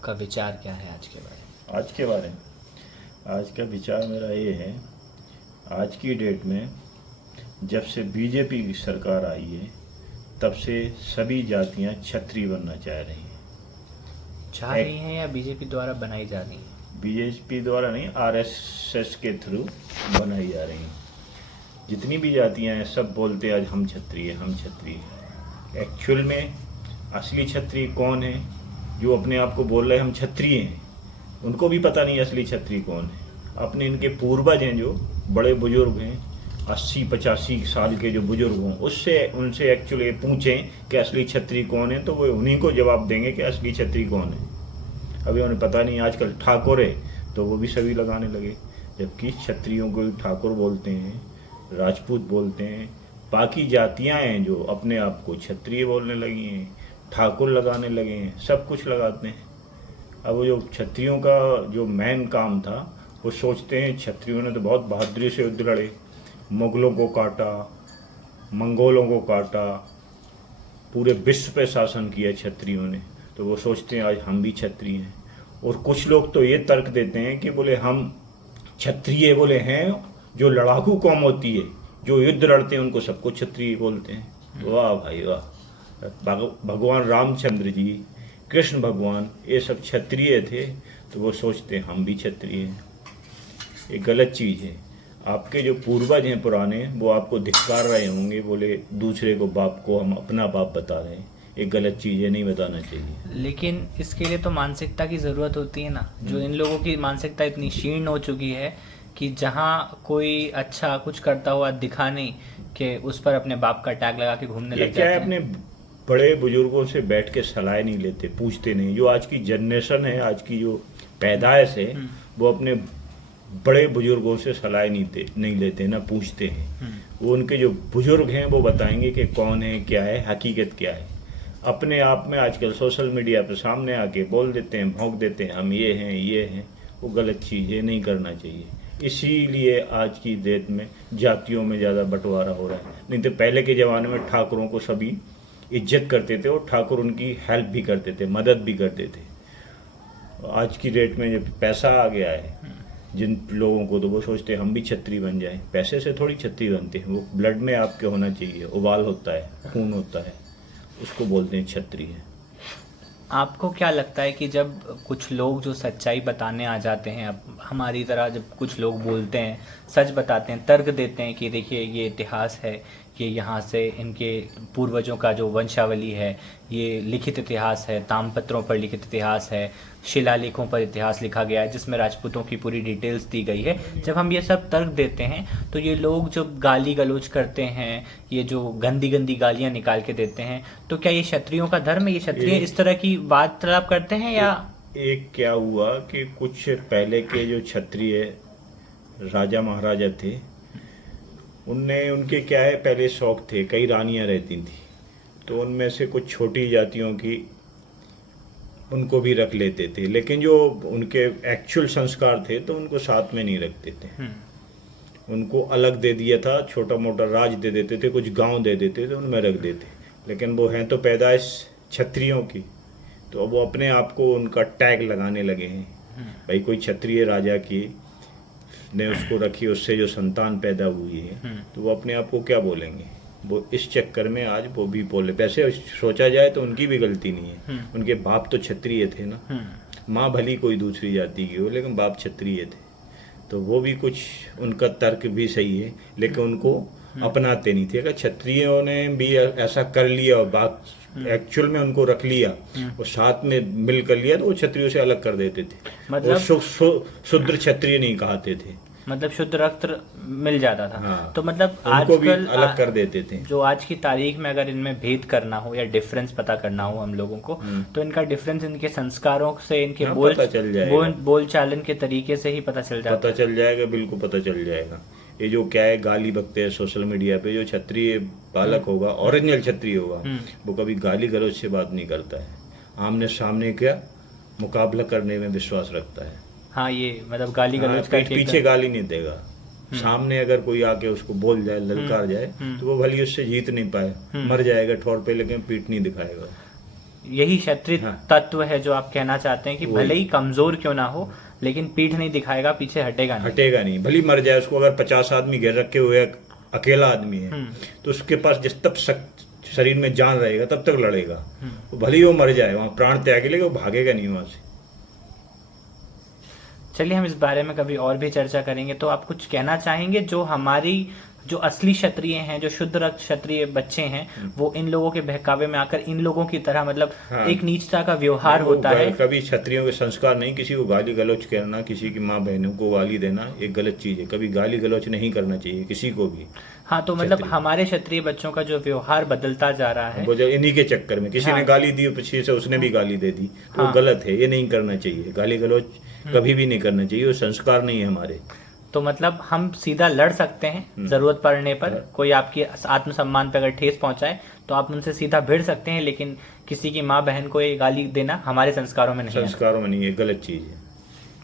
आपका विचार क्या है आज के बारे में? आज के बारे में आज का विचार मेरा ये है, आज की डेट में जब से बीजेपी की सरकार आई है तब से सभी जातियां छत्री बनना चाह रही हैं। चाह रही हैं या बीजेपी द्वारा बनाई जा रही हैं? बीजेपी द्वारा नहीं, आरएसएस के थ्रू बनाई जा रही हैं। जितनी भी जातियां हैं सब बोलते हैं आज हम क्षत्रिय हैं, हम क्षत्रिय हैं। एक्चुअल में असली क्षत्रिय कौन है? जो अपने आप को बोल रहे हैं हम क्षत्रिय हैं, उनको भी पता नहीं असली क्षत्रिय कौन है। अपने इनके पूर्वज हैं जो बड़े बुजुर्ग हैं, 80-85 साल के जो बुजुर्ग हों, उनसे एक्चुअली पूछें कि असली क्षत्रिय कौन है, तो वो उन्हीं को जवाब देंगे कि असली क्षत्रिय कौन है। अभी उन्हें पता नहीं। आजकल ठाकुर है तो वो भी सभी लगाने लगे, जबकि क्षत्रियों को ठाकुर बोलते हैं, राजपूत बोलते हैं। बाकी जातियां हैं जो अपने आप को क्षत्रिय बोलने लगी हैं, ठाकुर लगाने लगे हैं, सब कुछ लगाते हैं। अब वो जो क्षत्रियों का जो मेन काम था, वो सोचते हैं क्षत्रियों ने तो बहुत बहादुरी से युद्ध लड़े, मुगलों को काटा, मंगोलों को काटा, पूरे विश्व पे शासन किया क्षत्रियों ने, तो वो सोचते हैं आज हम भी क्षत्रिय हैं। और कुछ लोग तो ये तर्क देते हैं कि बोले हम क्षत्रिय बोले हैं, जो लड़ाकू कौम होती है, जो युद्ध लड़ते हैं, उनको सबको क्षत्रिय बोलते हैं। वाह भाई वाह। भगवान रामचंद्र जी, कृष्ण भगवान, ये सब क्षत्रिय थे, तो वो सोचते हैं हम भी क्षत्रिय हैं। ये गलत चीज़ है। आपके जो पूर्वज हैं पुराने, वो आपको धिक्कार रहे होंगे, बोले दूसरे को बाप को हम अपना बाप बता रहे हैं। ये गलत चीज़ है, नहीं बताना चाहिए। लेकिन इसके लिए तो मानसिकता की ज़रूरत होती है ना। जो इन लोगों की मानसिकता इतनी क्षीण हो चुकी है कि जहाँ कोई अच्छा कुछ करता हुआ दिखा नहीं कि उस पर अपने बाप का टैग लगा के घूमने लग जाते हैं। अपने बड़े बुजुर्गों से बैठ के सलाह नहीं लेते, पूछते नहीं। जो आज की जनरेशन है, आज की जो पैदाइश है, वो अपने बड़े बुजुर्गों से सलाह नहीं लेते, ना पूछते हैं। वो उनके जो बुजुर्ग हैं वो बताएंगे कि कौन है, क्या है, हकीकत क्या है। अपने आप में आजकल सोशल मीडिया पे सामने आके बोल देते हैं, भौंक देते हैं हम ये हैं, ये हैं। वो गलत चीज़ है, नहीं करना चाहिए। इसीलिए आज की डेट में जातियों में ज़्यादा बंटवारा हो रहा है। नहीं तो पहले के ज़माने में ठाकुरों को सभी इज्जत करते थे और ठाकुर उनकी हेल्प भी करते थे, मदद भी करते थे। आज की डेट में जब पैसा आ गया है जिन लोगों को, तो वो सोचते हैं हम भी क्षत्रिय बन जाएं। पैसे से थोड़ी क्षत्रिय बनते हैं, वो ब्लड में आपके होना चाहिए, उबाल होता है, खून होता है, उसको बोलते हैं क्षत्रिय। आपको क्या लगता है कि जब कुछ लोग जो सच्चाई बताने आ जाते हैं, अब हमारी तरह जब कुछ लोग बोलते हैं, सच बताते हैं, तर्क देते हैं कि देखिए ये इतिहास है, कि यहाँ से इनके पूर्वजों का जो वंशावली है, ये लिखित इतिहास है, तामपत्रों पर लिखित इतिहास है, शिलालेखों पर इतिहास लिखा गया है जिसमें राजपूतों की पूरी डिटेल्स दी गई है। जब हम ये सब तर्क देते हैं तो ये लोग जो गाली गलौज करते हैं, ये जो गंदी गंदी गालियाँ निकाल के देते हैं, तो क्या ये क्षत्रियों का धर्म है? ये क्षत्रिय इस तरह की वार्तालाप करते हैं या? एक क्या हुआ कि कुछ पहले के जो क्षत्रिय राजा महाराजा थे, उनके क्या है, पहले शौक थे, कई रानियां रहती थी, तो उनमें से कुछ छोटी जातियों की उनको भी रख लेते थे। लेकिन जो उनके एक्चुअल संस्कार थे तो उनको साथ में नहीं रखते थे, उनको अलग दे दिया था, छोटा मोटा राज दे देते थे, कुछ गांव दे देते थे, उनमें रख देते। लेकिन वो हैं तो पैदाइश क्षत्रियों की, तो अब वो अपने आप को उनका टैग लगाने लगे हैं। भाई कोई क्षत्रिय राजा की ने उसको रखी, उससे जो संतान पैदा हुई है, तो वो अपने आप को क्या बोलेंगे? वो इस चक्कर में आज वो भी बोले। वैसे सोचा जाए तो उनकी भी गलती नहीं है, उनके बाप तो क्षत्रिय थे ना। माँ भली कोई दूसरी जाति की हो, लेकिन बाप क्षत्रिय थे, तो वो भी कुछ उनका तर्क भी सही है, लेकिन उनको अपनाते नहीं थे। अगर क्षत्रियों ने भी ऐसा कर लिया और बाप एक्चुअल में उनको रख लिया और साथ में मिल कर लिया, तो वो क्षत्रियों से अलग कर देते थे। मतलब शुद्र क्षत्रिय नहीं कहते थे, मतलब शुद्ध रक्त मिल जाता था। हाँ, तो मतलब आजकल अलग कर देते थे। जो आज की तारीख में अगर इनमें भेद करना हो या डिफरेंस पता करना हो हम लोगों को, तो इनका डिफरेंस इनके संस्कारों से, इनके बोल चालन के तरीके से ही पता चल जाएगा। बिल्कुल पता चल जाएगा। ये जो क्या है, गाली बकते हैं सोशल मीडिया पे, जो क्षत्रिय बालक होगा, ओरिजिनल क्षत्रिय होगा, वो कभी गाली गलौज से बात नहीं करता है, आमने सामने क्या मुकाबला करने में विश्वास रखता है। हाँ, ये मतलब गाली गलौज का पीछे गाली नहीं देगा, सामने अगर कोई आके उसको बोल जाए, ललकार जाए, तो वो भली उससे जीत नहीं पाए, मर जाएगा ठोर पे, लेकिन पीठ नहीं दिखाएगा। यही क्षत्रिय हाँ। तत्व है जो आप कहना चाहते हैं कि वही। भले ही कमजोर क्यों ना हो, लेकिन पीठ नहीं दिखाएगा, पीछे हटेगा नहीं। हटेगा नहीं, भली मर जाए उसको, अगर 50 आदमी घेर रखे हुए अकेला आदमी है तो उसके पास जिस तब शरीर में जान रहेगा तब तक लड़ेगा। तो भले ही वो मर जाए, वहां प्राण त्याग लेगा, वो भागेगा नहीं वहां से। चलिए हम इस बारे में कभी और भी चर्चा करेंगे। तो आप कुछ कहना चाहेंगे जो हमारी जो असली क्षत्रिय हैं, जो शुद्ध रक्त क्षत्रिय बच्चे हैं, वो इन लोगों के बहकावे में आकर इन लोगों की तरह मतलब हाँ। एक नीचता का व्यवहार होता है। कभी क्षत्रियों के संस्कार नहीं, किसी को गाली गलौज करना, किसी की माँ बहनों को गाली देना एक गलत चीज है। कभी गाली गलौज नहीं करना चाहिए किसी को भी। हाँ, तो मतलब हमारे क्षत्रिय बच्चों का जो व्यवहार बदलता जा रहा है, वो जो इन्हीं के चक्कर में किसी हाँ। ने गाली दी पीछे से उसने भी गाली दे दी, तो हाँ। वो गलत है, ये नहीं करना चाहिए। गाली गलौज कभी भी नहीं करना चाहिए, वो संस्कार नहीं है हमारे। तो मतलब हम सीधा लड़ सकते हैं जरूरत पड़ने पर। कोई आपकी आत्मसम्मान पर अगर ठेस पहुंचाए तो आप उनसे सीधा भिड़ सकते हैं, लेकिन किसी की माँ बहन को ये गाली देना हमारे संस्कारों में नहीं है। संस्कारों में नहीं है, गलत चीज है।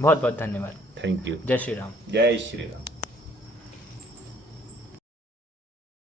बहुत बहुत धन्यवाद। Thank you. जय श्री राम। जय श्री राम।